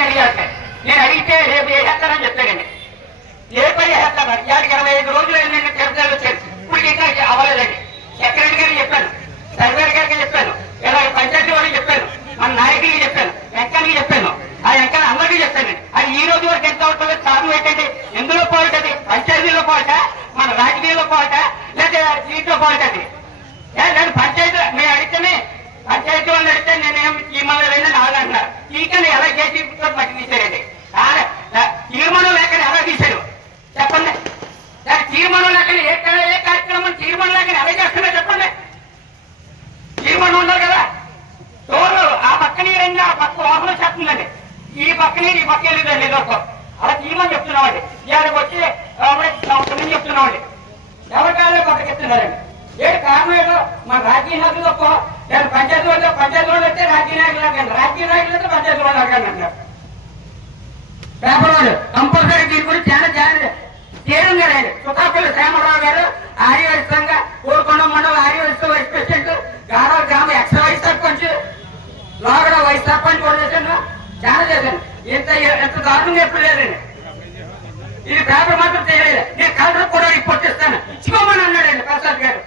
మంది అడిగారు. నేను అడిగితే రేపు వేసేస్తానని చెప్పాడండి. ఏ పని వేస్తాను 25 రోజులు నేను తిరుపతిలో వచ్చాను. ఇప్పుడు ఇంకా అవ్వలేదండి. సెక్రటరీ గారికి చెప్పాను, సర్వేర్ గారికి చెప్పాను, ఇలా పంచాయతీ వాడికి చెప్పాను, మన నాయకుడికి చెప్పాను, వెంకన్నకి చెప్పాను. ఆ వెంకన్న అందరికీ చెప్పాను. అది ఈ రోజు వరకు ఎంత అవుతుందో కారణం ఏంటంటే ఎందులో పోల్టది? పంచాయతీలో పోల్ట, మన రాజకీయాల్లో పోల్ట, లేదా దీంట్లో పోల్టది. నేను పంచాయతీ మేము అడిగితేనే పంచాయతీ వాళ్ళు అడిగితే నేనేం ఈ మళ్ళీ వెళ్ళి నాలుగంటున్నారు. ఈకని ఎలా చేసి మట్టి తీశారండి. తీర్మానం లేకని ఎలా తీశారు చెప్పండి. దాని తీర్మానం లేకని ఏ కార్యక్రమం తీర్మానం లేకని ఎలా చేస్తున్నా చెప్పండి. తీర్మానం ఉన్నారు కదా, తోలు ఆ పక్క నీరండి, ఆ పక్క వాహనం చేస్తుందండి, ఈ పక్క నీరు ఈ పక్క వెళ్ళిందండి. ఇదొక అలా తీర్మానం చెప్తున్నామండి. ఇవాళకి వచ్చి సంవత్సరం చెప్తున్నామండి. ఎవరికాలే కొత్త చెప్తున్నారండి. ఏ కారణం ఏదో మన రాజకీయ నాయకులు తప్ప పంచాయతీ వాళ్ళు అయితే రాజకీయ నాయకులు అడగండి, రాజకీయ నాయకులు అయితే పంచాయతీ వాళ్ళు అడగండి అంటారు. పేపర్ వాళ్ళు కంపల్సరీ దీని గురించి చాలా చేయడం కదండి. సుతాపల్లి శ్యామరావు గారు ఆర్యవరిష్టంగా కోరుకొండ మండలం ఆర్యవరిష్ట వైస్ ప్రెసిడెంట్, గారాల గ్రామ ఎక్స్ వైస్ సర్పంచ్, లోగడ వైస్ సర్పంచ్ కూడా చేశాను. చాలా చేశాను. ఎంత దారుణంగా ఎప్పుడు లేదండి. ఇది పేపర్ మాత్రం చేయలేదు. నేను కలెక్టర్ కూడా రిపోర్ట్ ఇస్తాను, ఇచ్చుకోమని అన్నాడండి ప్రసాద్ గారు.